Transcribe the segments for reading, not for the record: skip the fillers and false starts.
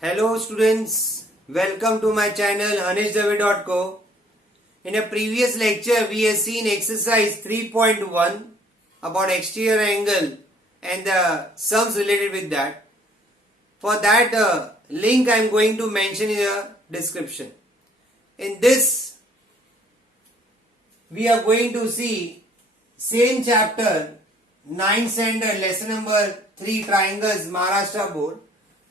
Hello students, welcome to my channel AnishDave.co. In a previous lecture we have seen exercise 3.1 about exterior angle and the sums related with that. For that link I am going to mention in the description. In this we are going to see same chapter 9th standard lesson number 3 triangles Maharashtra board.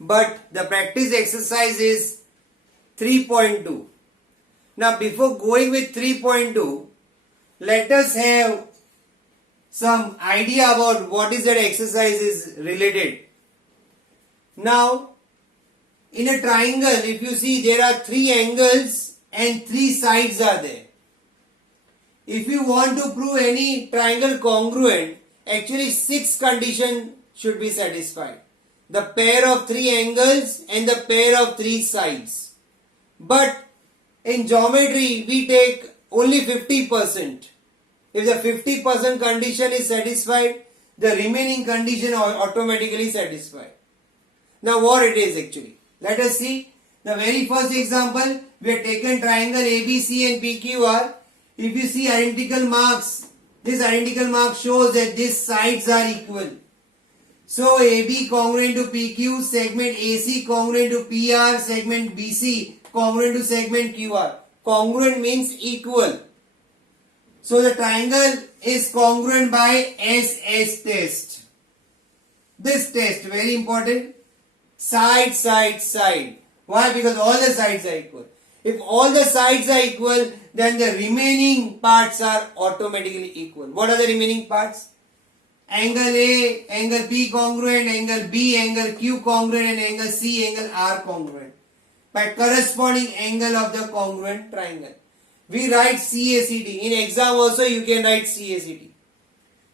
But the practice exercise is 3.2. Now before going with 3.2, let us have some idea about what is that exercise is related. Now in a triangle, if you see, there are 3 angles and 3 sides are there. If you want to prove any triangle congruent, actually 6 conditions should be satisfied. The pair of 3 angles and the pair of 3 sides. But in geometry we take only 50%. If the 50% condition is satisfied, the remaining condition are automatically satisfied. Now what it is actually? Let us see. The very first example, we have taken triangle ABC and PQR. If you see identical marks, this identical mark shows that these sides are equal. So AB congruent to PQ, segment AC congruent to PR, segment BC congruent to segment QR. Congruent means equal. So the triangle is congruent by SS test. This test, very important. Side, side, side. Why? Because all the sides are equal. If all the sides are equal, then the remaining parts are automatically equal. What are the remaining parts? Angle A, angle B congruent, angle B, angle Q congruent, and angle C, angle R congruent. By corresponding angle of the congruent triangle. We write CACT. In exam also you can write CACT.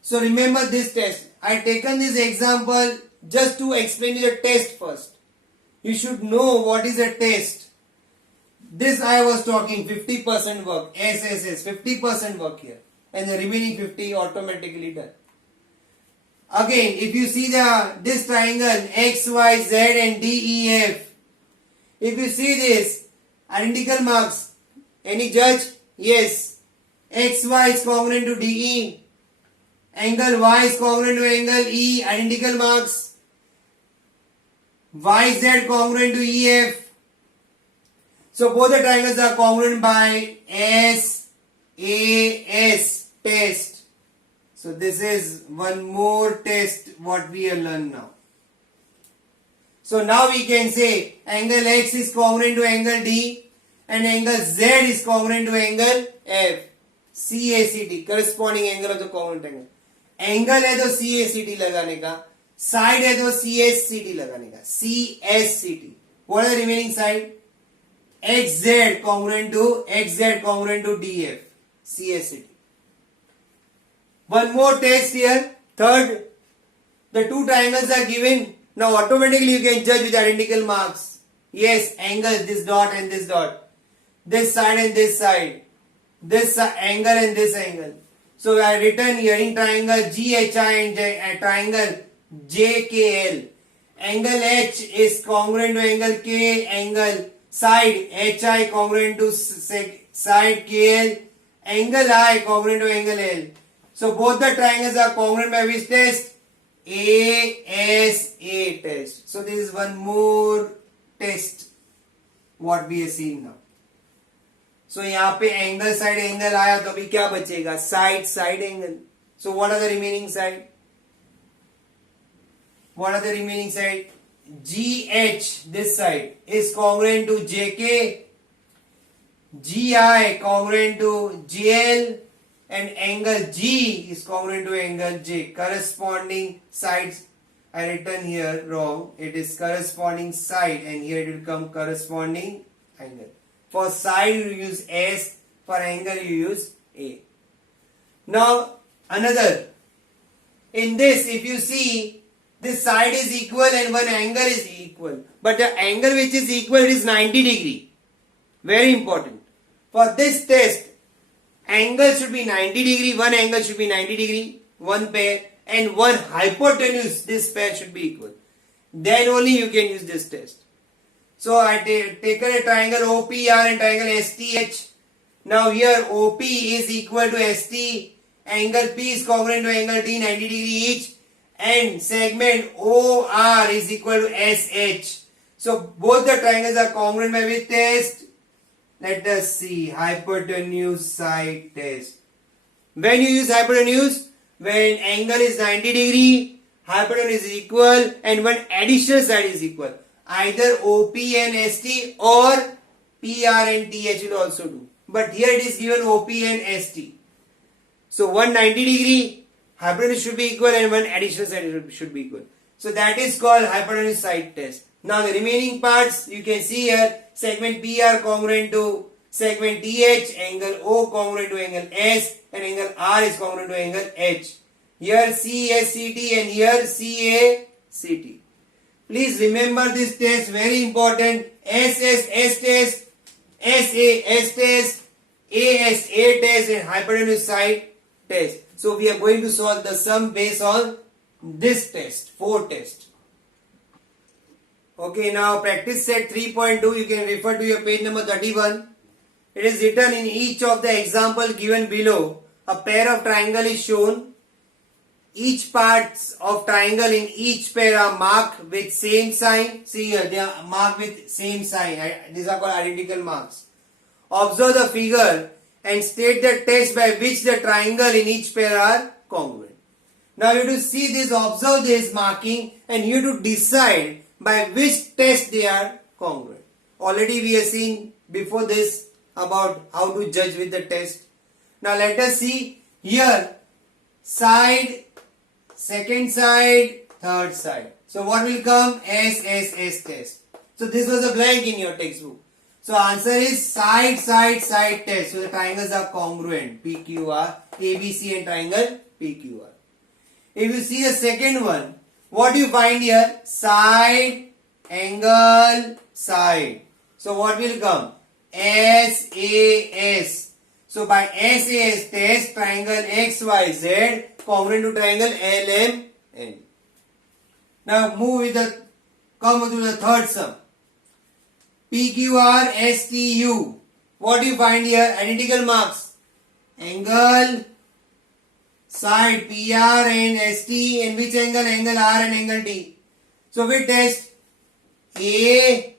So remember this test. I taken this example just to explain you the test first. You should know what is a test. This I was talking 50% work, SSS, 50% work here. And the remaining 50 automatically done. Again, if you see this triangle X, Y, Z and D, E, F. If you see this, identical marks. Any judge? Yes. X, Y is congruent to D, E. Angle Y is congruent to angle E. Identical marks. Y, Z congruent to E, F. So both the triangles are congruent by S, A, S test. So this is one more test what we have learned now. So now we can say angle X is congruent to angle D and angle Z is congruent to angle F. CACT, corresponding angle of the congruent angle. Angle है तो CACT लगाने का, side है तो CSCT लगाने का. CSCT. What are the remaining side? XZ congruent to DF. CSCT. One more test here. Third, the 2 triangles are given. Now automatically you can judge with identical marks. Yes, angle, this dot and this dot. This side and this side. This angle and this angle. So I written here in triangle GHI and triangle JKL. Angle H is congruent to angle K. Angle side HI congruent to side KL. Angle I congruent to angle L. So both the triangles are congruent by which test? ASA test. So this is one more test what we are seeing now. So यहाँ पे angle side angle आया तो अभी क्या बचेगा? Side side angle. So what are the remaining side? What are the remaining side? GH, this side, is congruent to JK. GI congruent to GL. And angle G is congruent to angle J. Corresponding sides, I written here wrong. It is corresponding side and here it will come corresponding angle. For side you use S, for angle you use A. Now another. In this, if you see, this side is equal and one angle is equal. But the angle which is equal is 90 degree. Very important. For this test, angle should be 90 degree, one angle should be 90 degree, one pair, and one hypotenuse, this pair should be equal. Then only you can use this test. So I taken a triangle OPR and triangle STH. Now here OP is equal to ST, angle P is congruent to angle T 90 degree each, and segment OR is equal to SH. So both the triangles are congruent by which test? Let us see, hypotenuse side test. When you use hypotenuse, when angle is 90 degree, hypotenuse is equal and one additional side is equal. Either OP and ST or PR and TH will also do. But here it is given OP and ST. So 190 degree hypotenuse should be equal and one additional side should be equal. So that is called hypotenuse side test. Now the remaining parts you can see here, segment PR congruent to segment TH, angle O congruent to angle S, and angle R is congruent to angle H. Here CSCT and here CACT. Please remember this test, very important. SS S test, SA S test, AS A test, and hypotenuse side test. So we are going to solve the sum based on this test, 4 tests. Okay, now practice set 3.2, you can refer to your page number 31. It is written in each of the example given below, a pair of triangle is shown. Each parts of triangle in each pair are marked with same sign. See here, they are marked with same sign. These are called identical marks. Observe the figure and state the test by which the triangle in each pair are congruent. Now you have to see this, observe this marking, and you have to decide by which test they are congruent. Already we have seen before this about how to judge with the test. Now let us see here, side, second side, third side. So what will come? SSS test. So this was a blank in your textbook. So answer is side, side, side test. So the triangles are congruent. PQR, ABC and triangle PQR. If you see the second one, what do you find here? Side, angle, side. So what will come? SAS. So by SAS test, triangle XYZ congruent to triangle LMN. Now come to the third sum. PQR STU. What do you find here? Identical marks. Angle, side PR and ST, and which angle? Angle R and angle T. So we test ASA.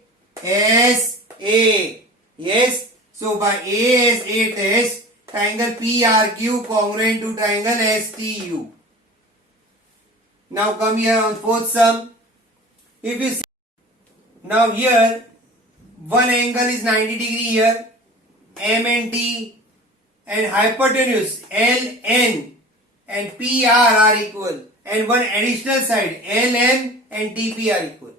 Yes. So by ASA test, triangle PRQ congruent to triangle STU. Now come here on fourth sum. If you see, now here one angle is 90 degree here, M and T, and hypotenuse LN and PR are equal, and one additional side LM and TP are equal.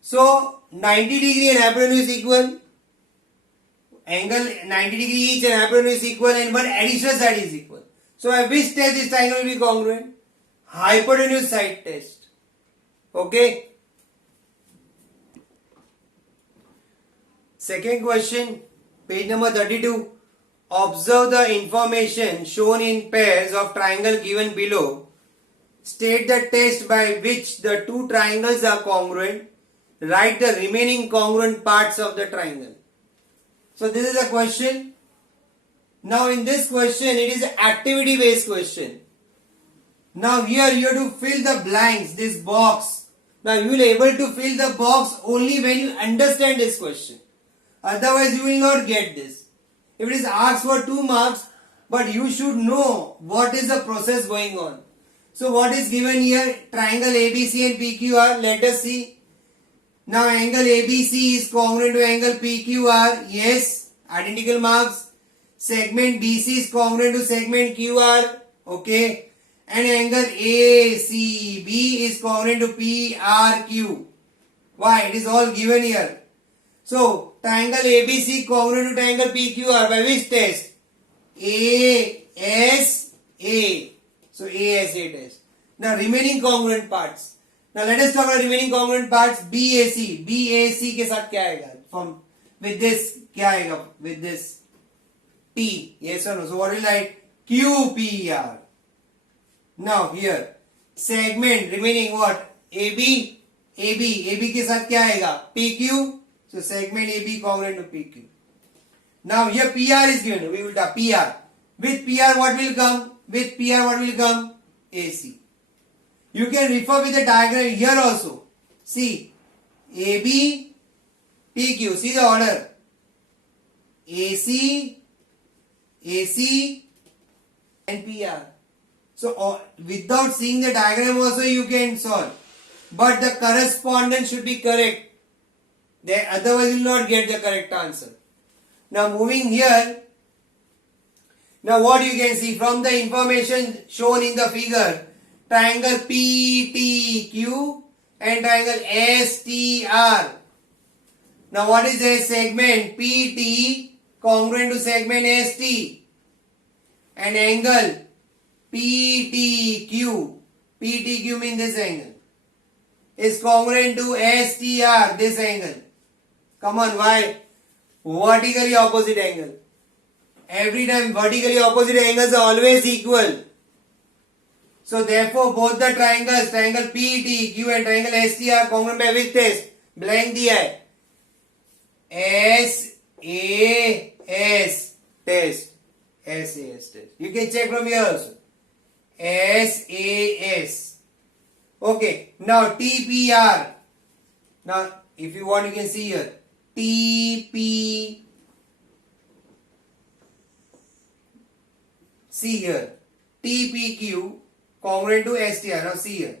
So 90 degree and hypotenuse equal, angle 90 degree each and hypotenuse equal, and one additional side is equal. So by which test this triangle will be congruent? Hypotenuse side test. Okay. Second question, page number 32. Observe the information shown in pairs of triangle given below. State the test by which the two triangles are congruent. Write the remaining congruent parts of the triangle. So this is a question. Now in this question, it is an activity based question. Now here you have to fill the blanks, this box. Now you will be able to fill the box only when you understand this question. Otherwise you will not get this. If it is asked for 2 marks, but you should know what is the process going on. So what is given here? Triangle ABC and PQR. Let us see. Now angle ABC is congruent to angle PQR. Yes, identical marks. Segment BC is congruent to segment QR. Okay. And angle ACB is congruent to PRQ. Why? It is all given here. So triangle ABC congruent to triangle PQR by which test? ASA. So ASA test. Now remaining congruent parts. Now let us talk about remaining congruent parts. BAC. BAC के साथ क्या आएगा? From with this क्या आएगा? With this T. Yes or no? So what will write? QPR. Now here segment remaining what? AB. AB के साथ क्या आएगा? PQ. So segment AB congruent to PQ. Now here PR is given. We will do PR. With PR what will come? With PR what will come? AC. You can refer with the diagram here also. See AB, PQ. See the order. AC, AC and PR. So without seeing the diagram also you can solve. But the correspondence should be correct. Otherwise you will not get the correct answer. Now moving here. Now what you can see from the information shown in the figure. Triangle PTQ and triangle STR. Now what is a segment PT congruent to segment ST and angle PTQ. PTQ means this angle is congruent to STR, this angle. Come on, why? Vertically opposite angle. Every time vertically opposite angles are always equal. So therefore both the triangles, triangle PTQ and triangle STR congruent by which test? Blank दिया है. SAS test. SAS test. You can check from here also. SAS. Okay. Now TPR. Now if you want you can see here. TP. See here. TPQ congruent to STR. Now see here.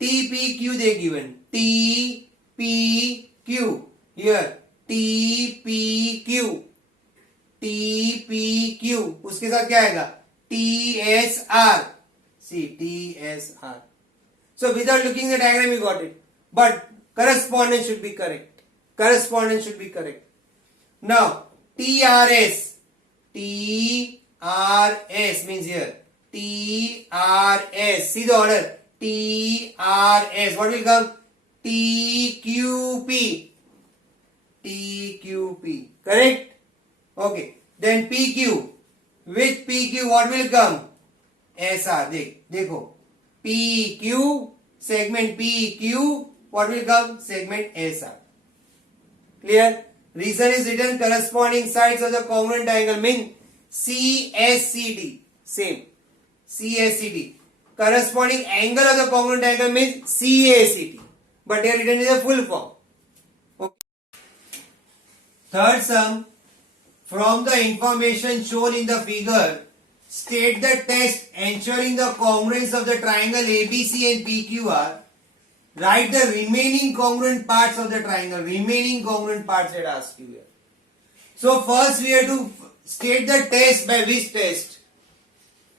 TPQ they given. TPQ. Here. TPQ. TPQ. उसके साथ क्या आएगा? TSR. See TSR. So without looking at the diagram you got it. But correspondence should be correct. Correspondence should be correct. Now TRS. TRS means here. TRS. See the order. TRS. What will come? TQP. TQP. Correct? Okay. Then PQ. With PQ what will come? SR. देखो. PQ. Segment PQ. What will come? Segment SR. Clear? Reason is written corresponding sides of the congruent triangle mean CSCT. Same. CSCT. Corresponding angle of the congruent triangle means CACT. But here written is a full form. Okay. Third sum. From the information shown in the figure, state the test ensuring the congruence of the triangle ABC and PQR. Write the remaining congruent parts of the triangle. Remaining congruent parts I ask you here. So first we have to state the test. By which test?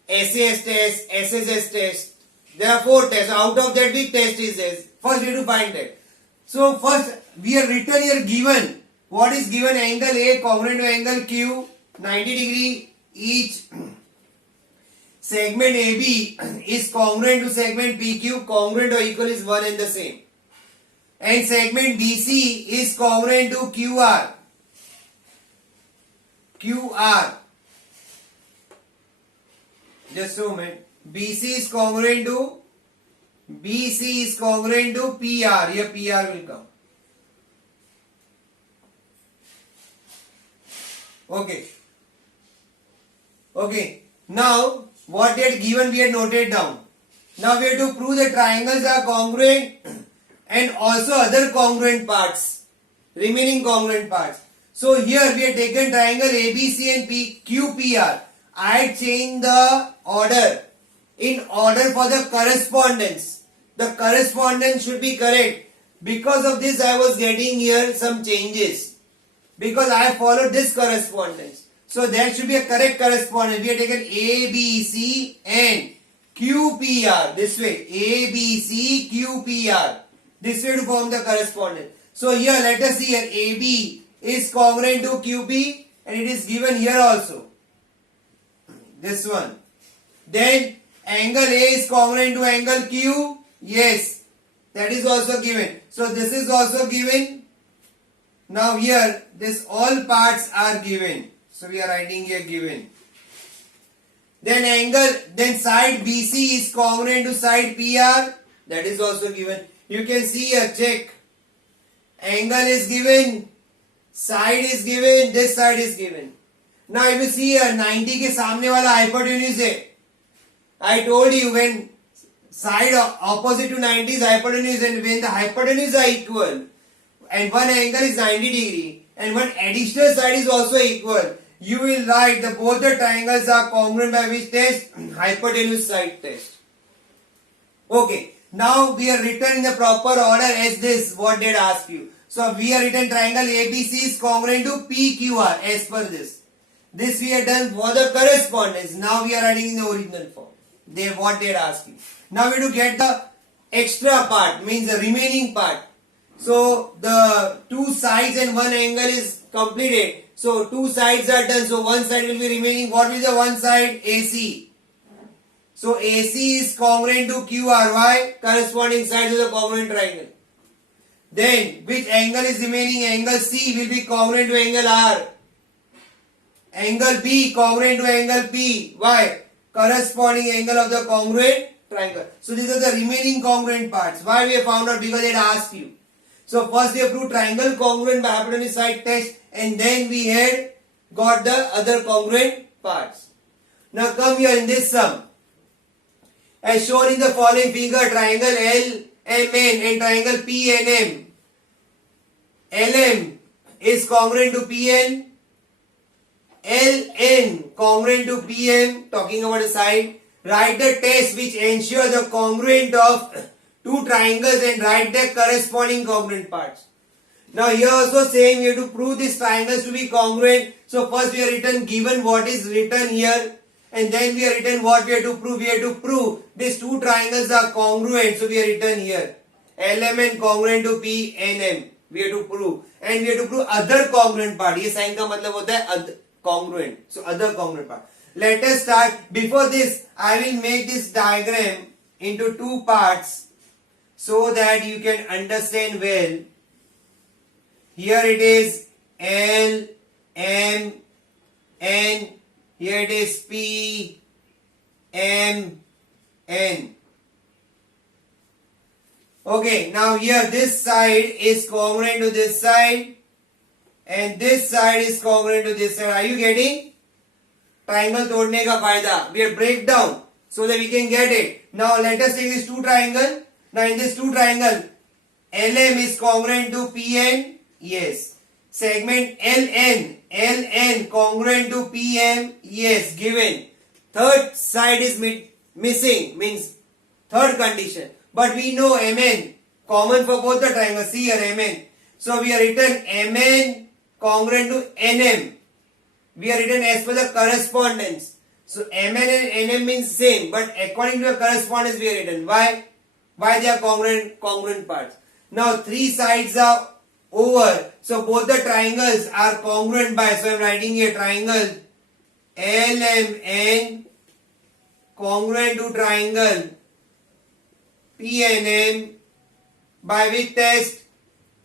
SAS test, SSS test. There are 4 tests. Out of that which test is this? First we have to find that. So first we have written here given. What is given? Angle A congruent to angle Q 90 degree each. Segment AB is congruent to segment PQ. Congruent or equal is one and the same. And segment BC is congruent to QR. QR. Just a moment. BC is congruent to PR. Here PR will come. Okay. Okay. Now what they had given we had noted down. Now we have to prove the triangles are congruent and also other congruent parts. Remaining congruent parts. So here we have taken triangle ABC and QPR. I changed the order in order for the correspondence. The correspondence should be correct. Because of this I was getting here some changes. Because I followed this correspondence. So there should be a correct correspondence. We have taken ABC and QPR. This way. ABC, QPR. This way to form the correspondence. So here let us see here. AB is congruent to QP and it is given here also. This one. Then angle A is congruent to angle Q. Yes. That is also given. So this is also given. Now here this all parts are given. So So we are writing here given. Then side BC is congruent to side PR. That is also given. You can see here, check. Angle is given. Side is given. This side is given. Now if you see here, 90 के सामने वाला hypotenuse है. I told you when side opposite to 90 is hypotenuse, and when the hypotenuse are equal and one angle is 90 degree and one additional side is also equal, you will write the both the triangles are congruent by which test? Hypotenuse side test. Okay, now we are written in the proper order as this, what they ask you. So we are written triangle ABC is congruent to PQR as per this. This we have done for the correspondence. Now we are writing in the original form. What they ask you. Now we have to get the extra part, means the remaining part. So the two sides and one angle is completed. So two sides are done. So one side will be remaining. What will be the one side? AC. So AC is congruent to QR. Why? Corresponding sides of the congruent triangle. Then which angle is remaining? Angle C will be congruent to angle R. Angle B congruent to angle P. Why? Corresponding angle of the congruent triangle. So these are the remaining congruent parts. Why we have found out? Because it asked you. So first we have proved triangle congruent by hypotenuse side test, and then we had got the other congruent parts. Now come here in this sum. As shown in the following figure, triangle LMN and triangle PNM. LM is congruent to PN. LN congruent to PM, talking about the side. Write the test which ensure the congruent of two triangles and write the corresponding congruent parts. Now here also same, we have to prove these triangles to be congruent. So first we have written given what is written here, and then we have written what we have to prove. We have to prove these two triangles are congruent. So we have written here LMN congruent to PNM. We have to prove, and we have to prove other congruent part. ये sign का मतलब होता है other congruent. So other congruent part. Let us start. Before this, I will make this diagram into two parts so that you can understand well. Here it is L, M, N. Here it is P, M, N. Okay, now here this side is congruent to this side, and this side is congruent to this side. Are you getting? Triangle तोड़ने का फायदा. We have break down so that we can get it. Now let us take this two triangle. Now in this two triangle, LM is congruent to PN. Yes. Segment LN congruent to PM. Yes, given. Third side is missing, means third condition. But we know MN common for both the triangles. See here MN. So we are written MN congruent to NM. We are written as per the correspondence. So MN and NM means same, but according to the correspondence we are written. Why? Why they are congruent parts. Now three sides are over. So both the triangles are congruent by. So I am writing here triangle LMN congruent to triangle PNM by which test?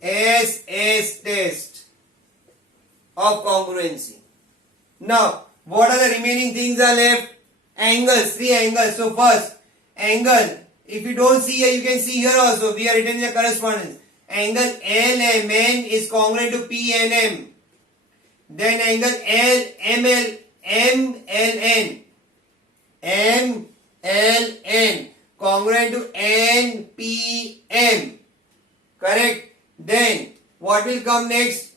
SS test of congruency. Now, what are the remaining things are left? Angles, three angles. So first, angle. If you don't see here, you can see here also. We are written in the correspondence. Angle LMN is congruent to PNM. Then angle MLN congruent to NPM. Correct? Then, what will come next?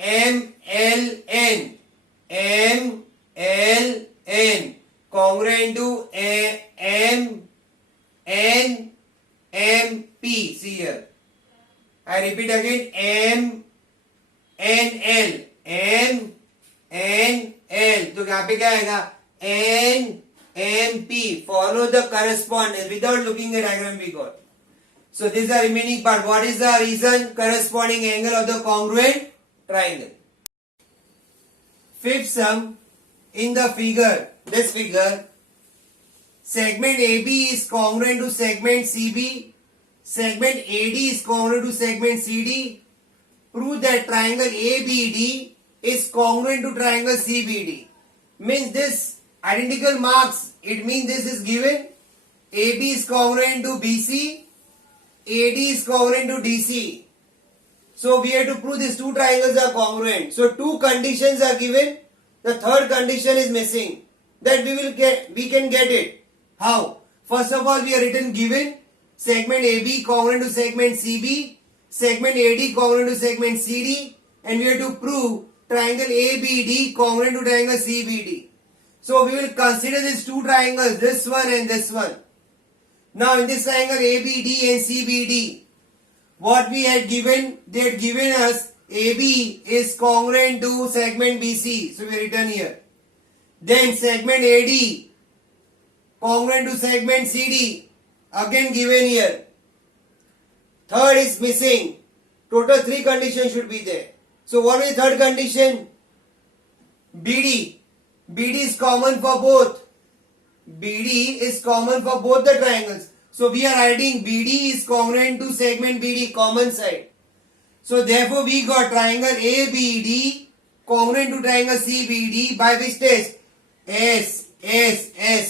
MLN congruent to MP. See here. I repeat again. MNL. तो यहाँ पे क्या आएगा? NMP. Follow the correspondence without looking at diagram we got. So this is the remaining part. What is the reason? Corresponding angle of the congruent triangle. Fifth sum, in the figure, this figure, segment AB is congruent to segment CB, segment AD is congruent to segment CD. Prove that triangle ABD is congruent to triangle CBD. Means this identical marks, it means this is given. AB is congruent to BC, AD is congruent to DC. So we have to prove these two triangles are congruent. So two conditions are given. The third condition is missing. That we can get it. How? First of all, we are written given segment AB congruent to segment CB, segment AD congruent to segment CD, and we have to prove triangle ABD congruent to triangle CBD. So we will consider these two triangles, this one and this one. Now in this triangle ABD and CBD, what we had given, they had given us AB is congruent to segment BC. So we written here. Then segment AD congruent to segment CD. Again given here. Third is missing. Total three conditions should be there. So what is the third condition? BD. BD is common for both. BD is common for both the triangles. So we are writing BD is congruent to segment BD, common side. So therefore we got triangle ABD congruent to triangle CBD by which test? S,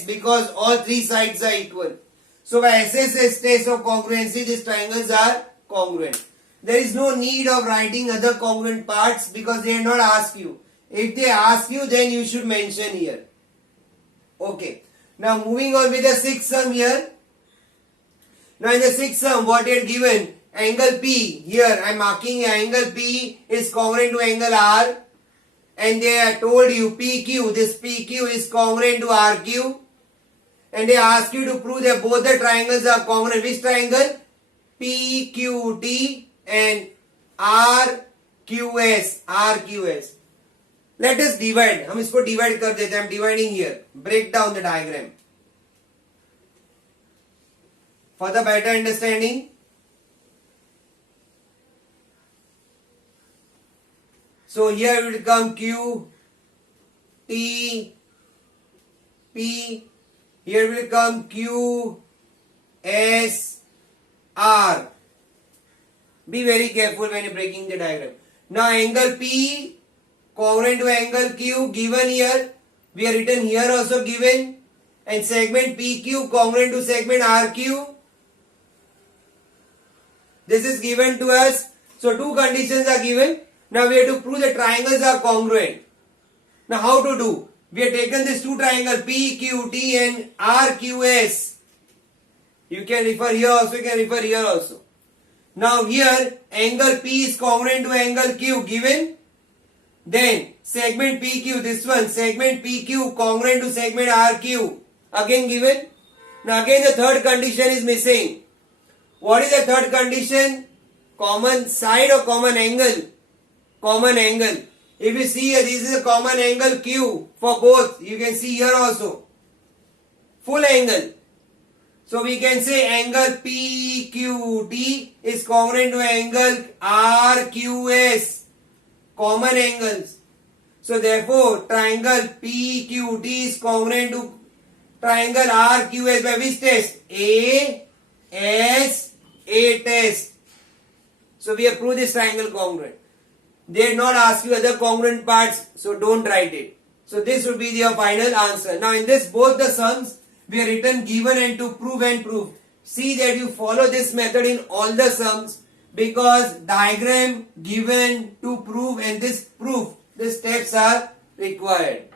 because all three sides are equal. So by SSS test of congruency, these triangles are congruent. There is no need of writing other congruent parts because they will not ask you. If they ask you, then you should mention here. Okay. Now moving on with the sixth sum here. Now in the sixth sum, what they are given? Angle P. Here I am marking angle P is congruent to angle R. And they have told you PQ, this PQ is congruent to RQ. And they ask you to prove that both the triangles are congruent. Which triangle? PQT and RQS. Let us divide. हम इसको divide कर देते हैं. I am dividing here. Break down the diagram. For the better understanding. So here will come Q, T, P. Here will come Q, S, R. Be very careful when you are breaking the diagram. Now angle P congruent to angle Q given here. We are written here also given. And segment PQ congruent to segment RQ. This is given to us. So two conditions are given. Now we have to prove the triangles are congruent. Now how to do? We have taken this two triangles PQT and RQS. You can refer here also, you can refer here also. Now here angle P is congruent to angle Q given. Then segment PQ, this one, segment PQ congruent to segment RQ. Again given. Now again the third condition is missing. What is the third condition? Common side or common angle? Common angle. If you see here, this is a common angle Q for both. You can see here also. Full angle. So we can say angle PQT is congruent to angle RQS. Common angles. So therefore, triangle PQT is congruent to triangle RQS by which test? A test. So we have proved this triangle congruent. They did not ask you other congruent parts, so don't write it. So this would be your final answer. Now in this both the sums, we are written given and to prove and prove. See that you follow this method in all the sums because diagram, given, to prove and this proof, these steps are required.